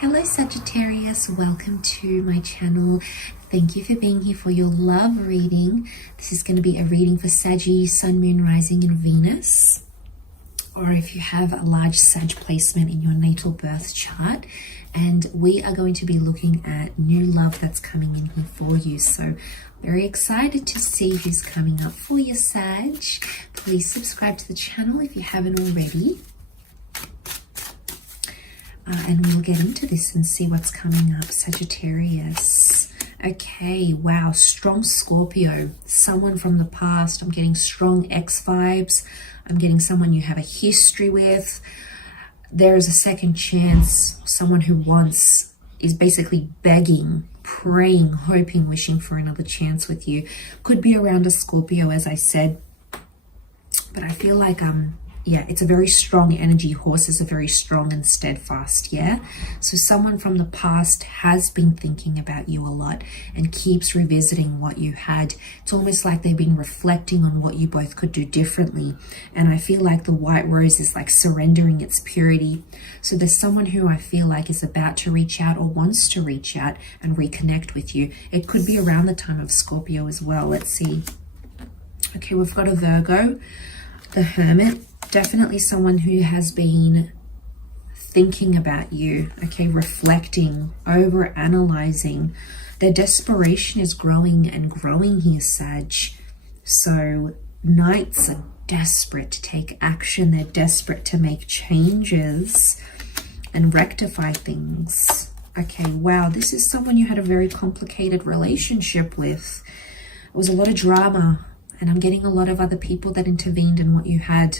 Hello Sagittarius, welcome to my channel. Thank you for being here for your love reading. This is going to be a reading for Sagittarius, Sun, Moon, Rising and Venus. Or if you have a large Sag placement in your natal birth chart. And we are going to be looking at new love that's coming in here for you. So very excited to see who's coming up for you, Sag. Please subscribe to the channel if you haven't already. And we'll get into this and see what's coming up, Sagittarius. Okay, wow, strong Scorpio, someone from the past. I'm getting strong ex vibes. I'm getting someone you have a history with. There is a second chance, someone who is basically begging, praying, hoping, wishing for another chance with you. Could be around a Scorpio, as I said. But I feel like yeah, it's a very strong energy. Horses are very strong and steadfast, yeah? So someone from the past has been thinking about you a lot and keeps revisiting what you had. It's almost like they've been reflecting on what you both could do differently. And I feel like the white rose is like surrendering its purity. So there's someone who I feel like is about to reach out or wants to reach out and reconnect with you. It could be around the time of Scorpio as well. Let's see. Okay, we've got a Virgo, the Hermit. Definitely someone who has been thinking about you, okay, reflecting, over analyzing. Their desperation is growing and growing here, Sag. So Knights are desperate to take action. They're desperate to make changes and rectify things. Okay, wow, this is someone you had a very complicated relationship with. It was a lot of drama, and I'm getting a lot of other people that intervened in what you had.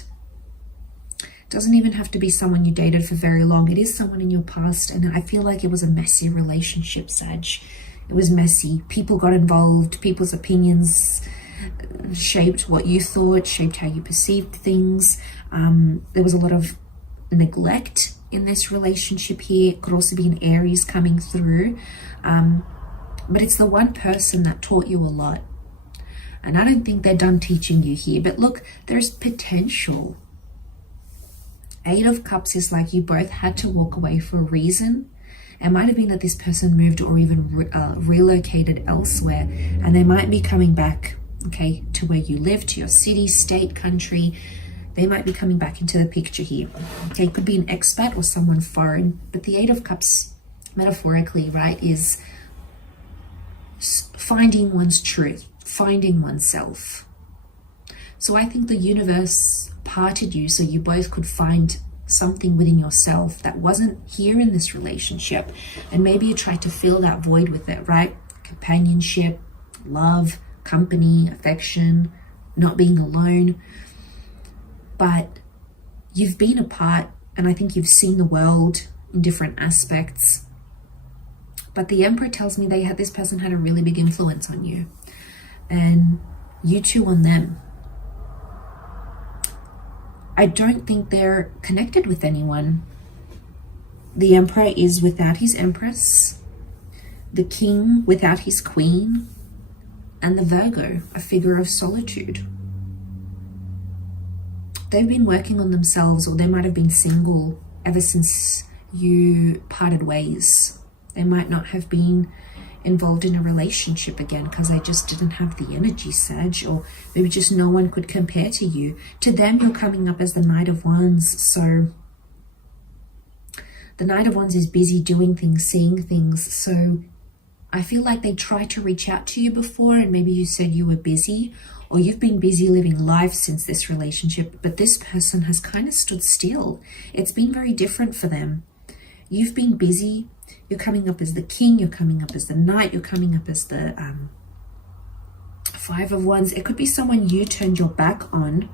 Doesn't even have to be someone you dated for very long. It is someone in your past, and I feel like it was a messy relationship, Sag. It was messy. People got involved. People's opinions shaped what you thought, shaped how you perceived things. There was a lot of neglect in this relationship here. It could also be an Aries coming through. But it's the one person that taught you a lot. And I don't think they're done teaching you here. But look, there's potential. Eight of Cups is like you both had to walk away for a reason. It might have been that this person moved or even relocated elsewhere, and they might be coming back, okay, to where you live, to your city, state, country. They might be coming back into the picture here. Okay, it could be an expat or someone foreign, but the Eight of Cups, metaphorically, right, is finding one's truth, finding oneself. So I think the universe parted you so you both could find something within yourself that wasn't here in this relationship, and maybe you tried to fill that void with it, right? Companionship, love, company, affection, not being alone. But you've been apart, and I think you've seen the world in different aspects. But the Emperor tells me this person had a really big influence on you, and you two on them. I don't think they're connected with anyone. The Emperor is without his Empress, the King without his Queen, and the Virgo, a figure of solitude. They've been working on themselves, or they might have been single ever since you parted ways. They might not have been involved in a relationship again because they just didn't have the energy, Sag, or maybe just no one could compare to you. To them, you're coming up as the Knight of Wands. So the Knight of Wands is busy doing things, seeing things. So I feel like they tried to reach out to you before, and maybe you said you were busy, or you've been busy living life since this relationship, but this person has kind of stood still. It's been very different for them. You've been busy. You're coming up as the King, you're coming up as the Knight, you're coming up as the Five of Wands. It could be someone you turned your back on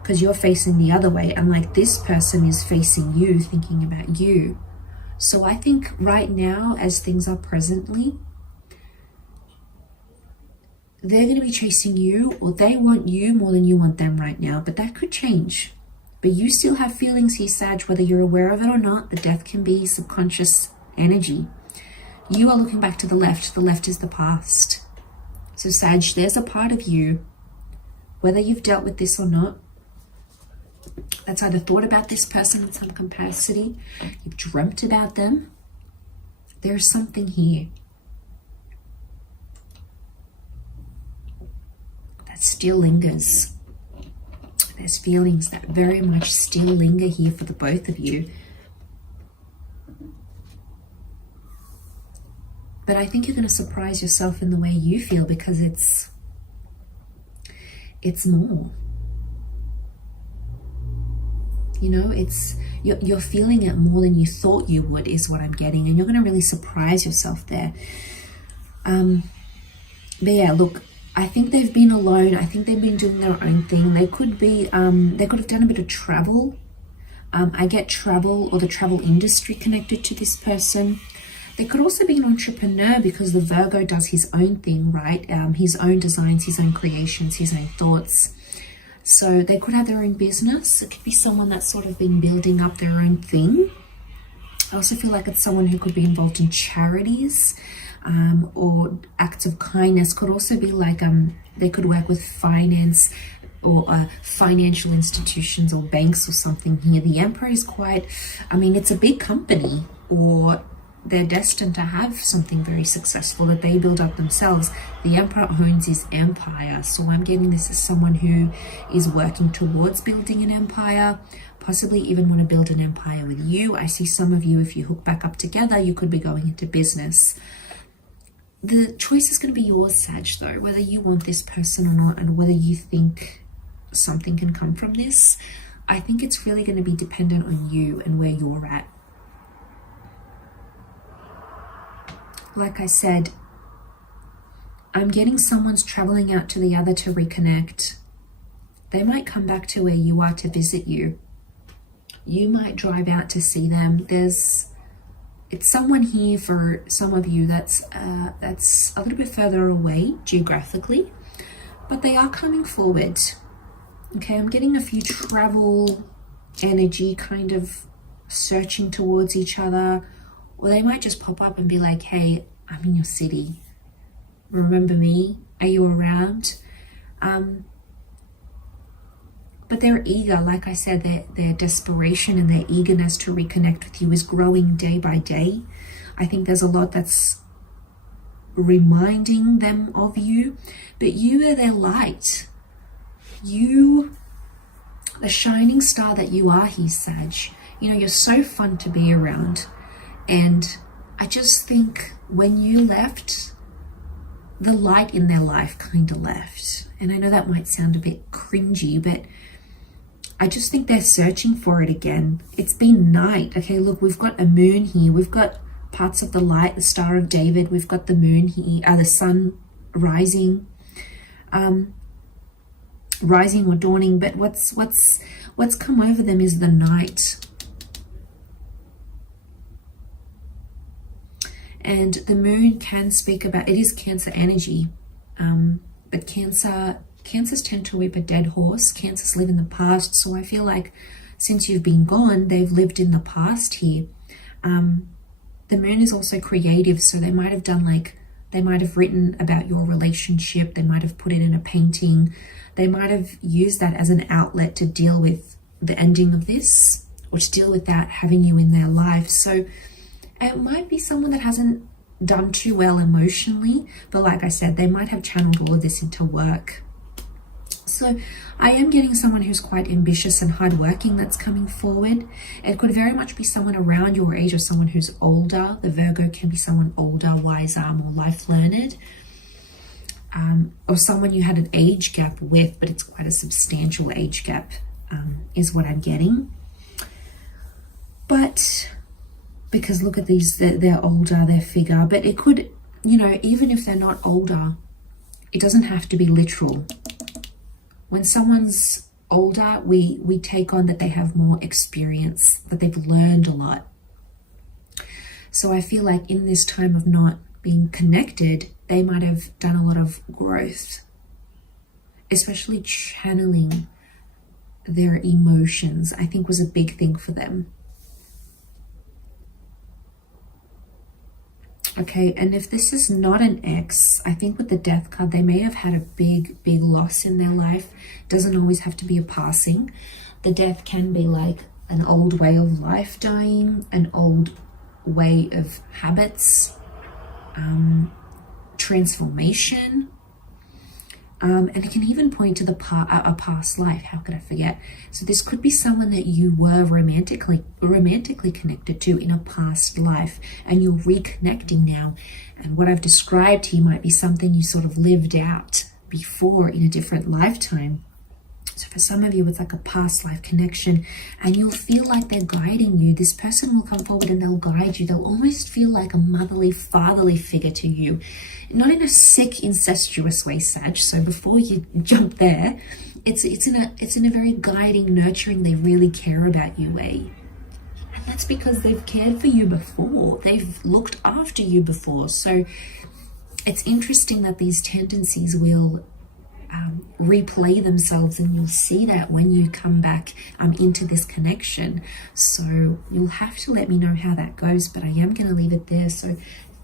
because you're facing the other way, and like this person is facing you, thinking about you. So I think right now, as things are presently, they're going to be chasing you, or they want you more than you want them right now, but that could change. But you still have feelings here, Sag, whether you're aware of it or not. The death can be subconscious energy. You are looking back to the left. The left is the past. So Sag, there's a part of you, whether you've dealt with this or not, that's either thought about this person in some capacity, you've dreamt about them, There's something here that still lingers. There's feelings that very much still linger here for the both of you. But I think you're going to surprise yourself in the way you feel, because it's more. You know, you're feeling it more than you thought you would, is what I'm getting. And you're going to really surprise yourself there. But yeah, look, I think they've been alone. I think they've been doing their own thing. They could be, they could have done a bit of travel. I get travel or the travel industry connected to this person. They could also be an entrepreneur, because the Virgo does his own thing, right? His own designs, his own creations, his own thoughts. So they could have their own business. It could be someone that's sort of been building up their own thing. I also feel like it's someone who could be involved in charities or acts of kindness. Could also be like they could work with finance or financial institutions or banks or something here. The Emperor is quite, I mean, it's a big company, or they're destined to have something very successful that they build up themselves. The Emperor owns his empire. So I'm getting this as someone who is working towards building an empire, possibly even want to build an empire with you. I see some of you, if you hook back up together, you could be going into business. The choice is going to be yours, Sag, though, whether you want this person or not, and whether you think something can come from this. I think it's really going to be dependent on you and where you're at. Like I said, I'm getting someone's traveling out to the other to reconnect. They might come back to where you are to visit you. You might drive out to see them. It's someone here for some of you that's a little bit further away geographically, but they are coming forward. Okay, I'm getting a few travel energy, kind of searching towards each other. Or they might just pop up and be like, hey, I'm in your city. Remember me? Are you around? But they're eager. Like I said, their desperation and their eagerness to reconnect with you is growing day by day. I think there's a lot that's reminding them of you. But you are their light. You, the shining star that you are here, Sag. You know, you're so fun to be around. And I just think when you left, the light in their life kind of left. And I know that might sound a bit cringy, but I just think they're searching for it again. It's been night. Okay, look, we've got a moon here. We've got parts of the light, the Star of David. We've got the moon here, the sun rising, rising or dawning. But what's come over them is the night. And the moon can speak about, it is Cancer energy, but Cancers tend to whip a dead horse. Cancers live in the past. So I feel like since you've been gone, they've lived in the past here. The moon is also creative. So they might have they might have written about your relationship. They might have put it in a painting. They might have used that as an outlet to deal with the ending of this, or to deal with that having you in their life. So it might be someone that hasn't done too well emotionally, but like I said, they might have channeled all of this into work. So I am getting someone who's quite ambitious and hardworking that's coming forward. It could very much be someone around your age or someone who's older. The Virgo can be someone older, wiser, more life-learned. Or someone you had an age gap with, but it's quite a substantial age gap, is what I'm getting. But because look at these, they're older, they're figure, but it could, even if they're not older, it doesn't have to be literal. When someone's older, we take on that they have more experience, that they've learned a lot. So I feel like in this time of not being connected, they might have done a lot of growth, especially channeling their emotions, I think was a big thing for them. Okay, and if this is not an ex, I think with the Death card, they may have had a big loss in their life. Doesn't always have to be a passing. The Death can be like an old way of life dying, an old way of habits, transformation. And it can even point to a past life. How could I forget? So this could be someone that you were romantically connected to in a past life, and you're reconnecting now. And what I've described here might be something you sort of lived out before in a different lifetime. So for some of you, it's like a past life connection, and you'll feel like they're guiding you. This person will come forward and they'll guide you. They'll almost feel like a motherly, fatherly figure to you. Not in a sick, incestuous way, Sag. So before you jump there, it's in a very guiding, nurturing, they really care about you way. And that's because they've cared for you before. They've looked after you before. So it's interesting that these tendencies will replay themselves, and you'll see that when you come back into this connection. So you'll have to let me know how that goes, but I am going to leave it there. So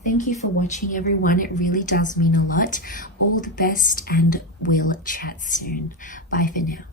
thank you for watching, everyone. It really does mean a lot. All the best, and we'll chat soon. Bye for now.